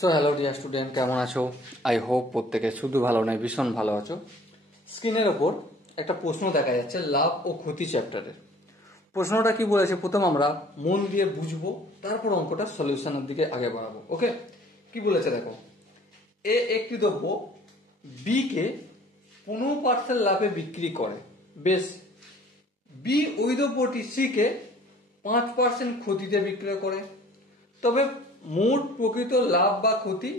So hello dear student, কেমন আছো? I hope প্রত্যেকে শুধু ভালো নয়, ভীষণ ভালো আছো। স্ক্রিনের ওপর একটা প্রশ্ন দেখা যাচ্ছে লাভ ও ক্ষতি চ্যাপ্টারের। প্রশ্নটা কি বলেছে প্রথম আমরা মন দিয়ে বুঝবো, তারপর অঙ্কটা সলিউশনের দিকে আগে বাড়াবো। ওকে, কি বলেছে দেখো, এ একটি দ্রব্য বি কে 15% লাভে বিক্রি করে। বেশ, বি ওই দ্রব্যটি সি কে 5% ক্ষতিতে বিক্রয় করে। তবে মোট প্রকৃত লাভ বা ক্ষতি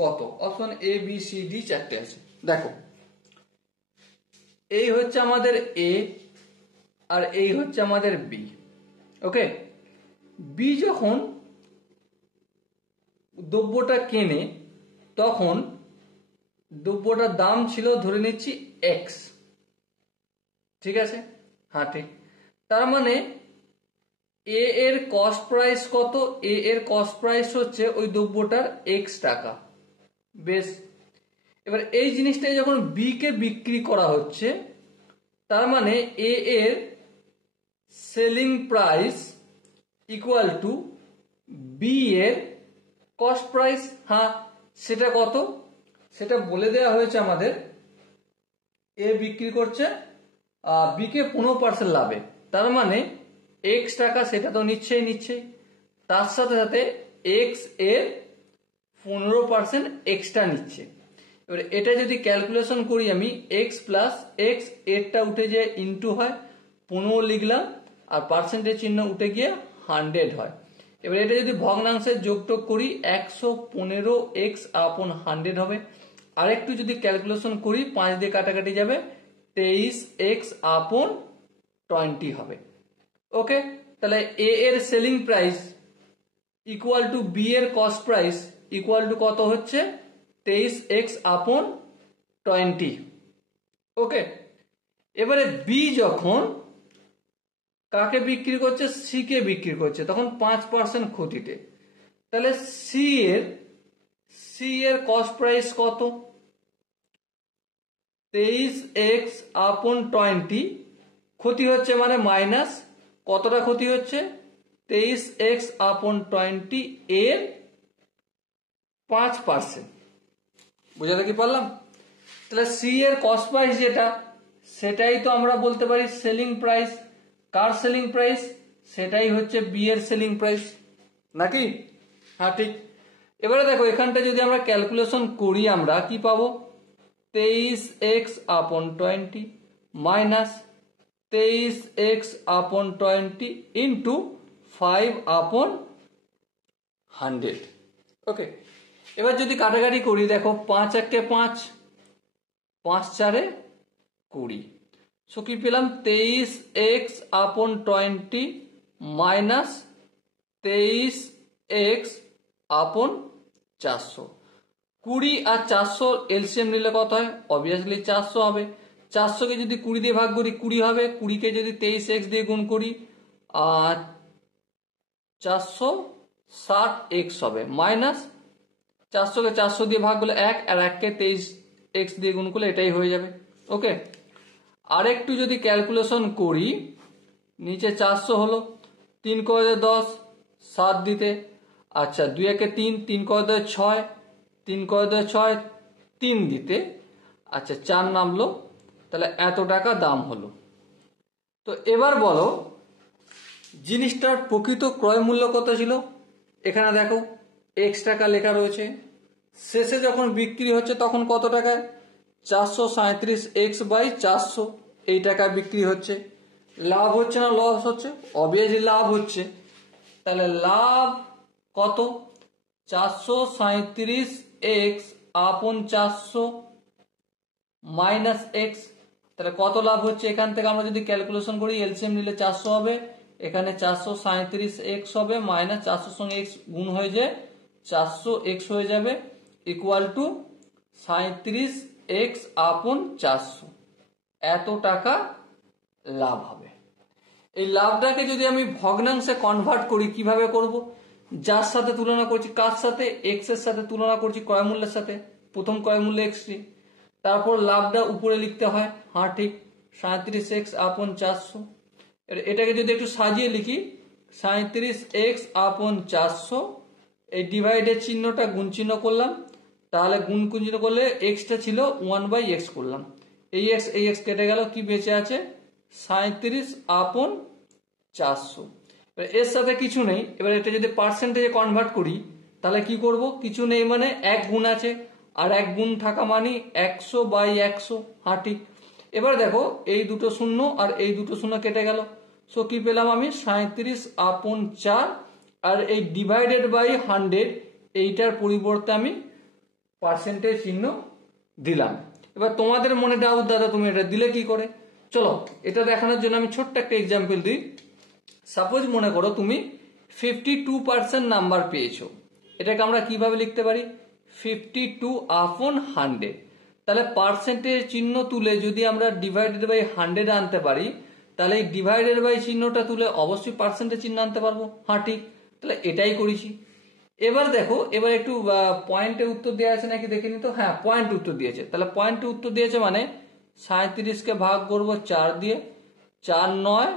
কত? Option A B C D চারটে আছে। দেখো, এই হচ্ছে আমাদের এ আর এই হচ্ছে আমাদের বি। ওকে, বি যখন দ্রব্যটা কেনে তখন দ্রব্যটার দাম ছিল ধরে নিচ্ছি এক্স, ঠিক আছে? হ্যাঁ ঠিক। তার মানে এ এর কস্ট প্রাইস কত? এ এর কস্ট প্রাইস হচ্ছে ওই দ্রব্যটার এক্স টাকা। বেশ, এবার এই জিনিসটাই যখন বি কে বিক্রি করা হচ্ছে, তার মানে এ এর selling price equal to B এর কস্ট প্রাইস। হ্যাঁ, সেটা কত? সেটা বলে দেওয়া হয়েছে আমাদের। এ বিক্রি করছে বি কে 15% লাভে, তার মানে এক্স টাকা সেটা তো নিচ্ছেই, তার সাথে সাথে এক্স এর 15% এক্সট্রা নিচ্ছে। এবার এটা যদি ক্যালকুলেশন করি আমি, এক্স প্লাস এক্স, এরটা উঠে যায় ইন্টু হয়, 15 লিখলাম, আর পার্সেন্টেজ চিহ্ন উঠে গিয়ে 100 হয়। এবার এটা যদি ভগ্নাংশের যোগটোগ করি, 115 এক্স আপন 100 হবে। আরেকটু যদি ক্যালকুলেশন করি, 5 দিয়ে কাটাকাটি যাবে, 23 এক্স আপন 20 হবে। ওকে, তাহলে এ এর selling price equal to B এর কস্ট প্রাইস ইকুয়াল টু কত হচ্ছে? 23 এক্স আপন 20। ওকে, এবারে বি যখন কাকে বিক্রি করছে? সি কে বিক্রি করছে, তখন 5% ক্ষতিতে। তাহলে সি এর কস্ট প্রাইস কত? 23 এক্স আপন 20, ক্ষতি হচ্ছে মানে মাইনাস কতটা ক্ষতি হচ্ছে? 23 এক্স আপন 20 এর 5%। বুঝাতে কি পারলাম? তাহলে সি এর কস্ট প্রাইস যেটা, সেটাই তো আমরা বলতে পারি সেলিং প্রাইস। কার সেলিং প্রাইস? সেটাই হচ্ছে বি এর সেলিং প্রাইস, নাকি? হ্যাঁ ঠিক। এবারে দেখো, এখানটা যদি আমরা ক্যালকুলেশন করি, আমরা কি পাবো? 23 এক্স আপন 20 মাইনাস 23 এক্স আপন 20 ইন্টু 5 আপন 100। ওকে, এবার যদি কাটাকাটি করি, দেখো 5 একে 5, 5 4 20, সো কি পেলাম? 23 এক্স আপন 20 মাইনাস 23 এক্স আপন 400। 20 আর 400 এলসিএম নিলে কত হয়? অবভিয়াসলি 400 হবে। 400 কে যদি 20 দিয়ে ভাগ করি 20 হবে। 20 কে যদি 23 এক্স দিয়ে গুণ করি 460 এক্স হবে, মাইনাস 400 কে 400 দিয়ে ভাগ করলে 1, আর 1 কে 23 এক্স দিয়ে গুণ করলে এটাই হয়ে যাবে। ওকে, আরেকটু যদি ক্যালকুলেশন করি, নিচে 400 হলো, 3 করে 10, 7 দিতে, আচ্ছা 2 একে 3, 3 করে 6, 3 করে 6, 3 দিতে, আচ্ছা 4 নামলো, তাহলে এত টাকা দাম হলো। তো এবার বলো, জিনিসটার প্রকৃত ক্রয় মূল্য কত ছিল? এখানে দেখো এক্স টাকা লেখা রয়েছে, শেষে যখন বিক্রি হচ্ছে তখন কত টাকায়? 437 এক্স বাই 400 এই টাকায় বিক্রি হচ্ছে। লাভ হচ্ছে না লস হচ্ছে? অবভিয়াসলি লাভ হচ্ছে। তাহলে লাভ কত? 437 এক্স আপন 400 মাইনাস এক্স, তাহলে কত লাভ হচ্ছে? এখান থেকে আমরা যদি ক্যালকুলেশন করি, এলসিএম নিলে 400 হবে, এখানে 437 এক্স হবে, মাইনাস 400 সঙ্গে এক্স গুণ হয়ে যায় 400 এক্স হয়ে যাবে, ইকুয়াল টু 37 এক্স আপন 400। এত টাকা লাভ হবে। এই লাভটাকে যদি আমি ভগ্নাংশে কনভার্ট করি, কিভাবে করব? যার সাথে তুলনা করছি, কার সাথে? এক্স এর সাথে তুলনা করছি, ক্রয় মূল্যের সাথে। প্রথম ক্রয় মূল্য এক্সটি, তারপর লাভটা উপরে লিখতে হয়। হ্যাঁ ঠিক, 37 এক্স আপন 400। এটাকে যদি একটু সাজিয়ে লিখি, 37 এক্স আপন 400 এই ডিভাইডের চিহ্নটা গুণ চিহ্ন করলাম, তাহলে গুণ চিহ্ন করলে এক্সটা ছিল 1/x করলাম, এই এক্স কেটে গেল, কি বেঁচে আছে 37/400। এর সাথে কিছু নেই, এবার এটা যদি পার্সেন্টেজে কনভার্ট করি তাহলে কি করব, কিছু নেই মানে এক গুণ আছে, আর এক গুণ থাকা মানে 100/100। হ্যাঁ ঠিক। এবার দেখো এই দুটো শূন্য আর এই দুটো শূন্য কেটে গেল, সো কি পেলাম আমি 37/4, আর এই ডিভাইডেড বাই 100 এইটার পরিবর্তে আমি পার্সেন্টেজ চিহ্ন দিলাম। এবার তোমাদের মনে ডাউট, দাদা তুমি এটা দিলে কি করে, চলো এটা দেখানোর জন্য আমি ছোট্ট একটা এক্সাম্পল দিই। সাপোজ মনে করো তুমি 52% নাম্বার পেয়েছো, এটাকে আমরা কিভাবে লিখতে পারি 52/100। তাহলে পার্সেন্টেজ চিহ্ন তুলে যদি আমরা ডিভাইডেড বাই 100 আনতে পারি, তাহলে এই ডিভাইডেড বাই চিহ্নটা তুলে অবশ্যই পার্সেন্টেজ চিহ্ন আনতে পারবো। হ্যাঁ ঠিক, তাহলে এটাই করেছি। এবার দেখো, এবার একটু পয়েন্টে উত্তর দেওয়া আছে নাকি দেখে নিত। হ্যাঁ পয়েন্ট উত্তর দিয়েছে, তাহলে পয়েন্টে উত্তর দিয়েছে মানে 37কে ভাগ করব 4 দিয়ে, 4 9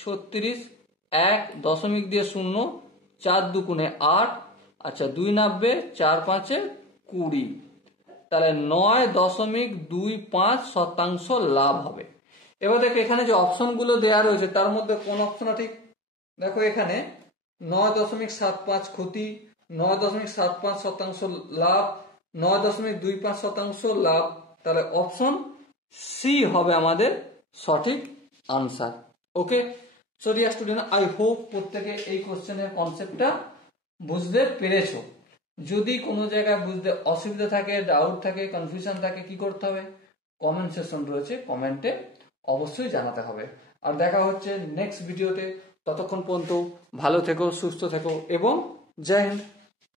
36, 1 দশমিক দিয়ে 0, 4 2 8, আচ্ছা 2 90, 4 5 20, তাহলে 9.25% লাভ হবে। এবার দেখো এখানে যে অপশন গুলো দেওয়া রয়েছে তার মধ্যে কোন অপশন ঠিক, দেখো এখানে 9.75 ক্ষতি, 9.75% লাভ, 9.25% লাভ, তাহলে অপশন সি হবে আমাদের সঠিক answer. Okay, so dear student, I hope প্রত্যেকে এই কোশ্চেনের কনসেপ্টটা বুঝতে পেরেছো। যদি কোনো জায়গায় বুঝতে অসুবিধা থাকে, ডাউট থাকে, কনফিউশন থাকে, কি করতে হবে, কমেন্ট সেকশন রয়েছে, কমেন্টে অবশ্যই জানাতে হবে। আর দেখা হচ্ছে নেক্সট ভিডিওতে, ততক্ষণ পর্যন্ত ভালো থেকো, সুস্থ থেকো এবং জয় হিন্দ।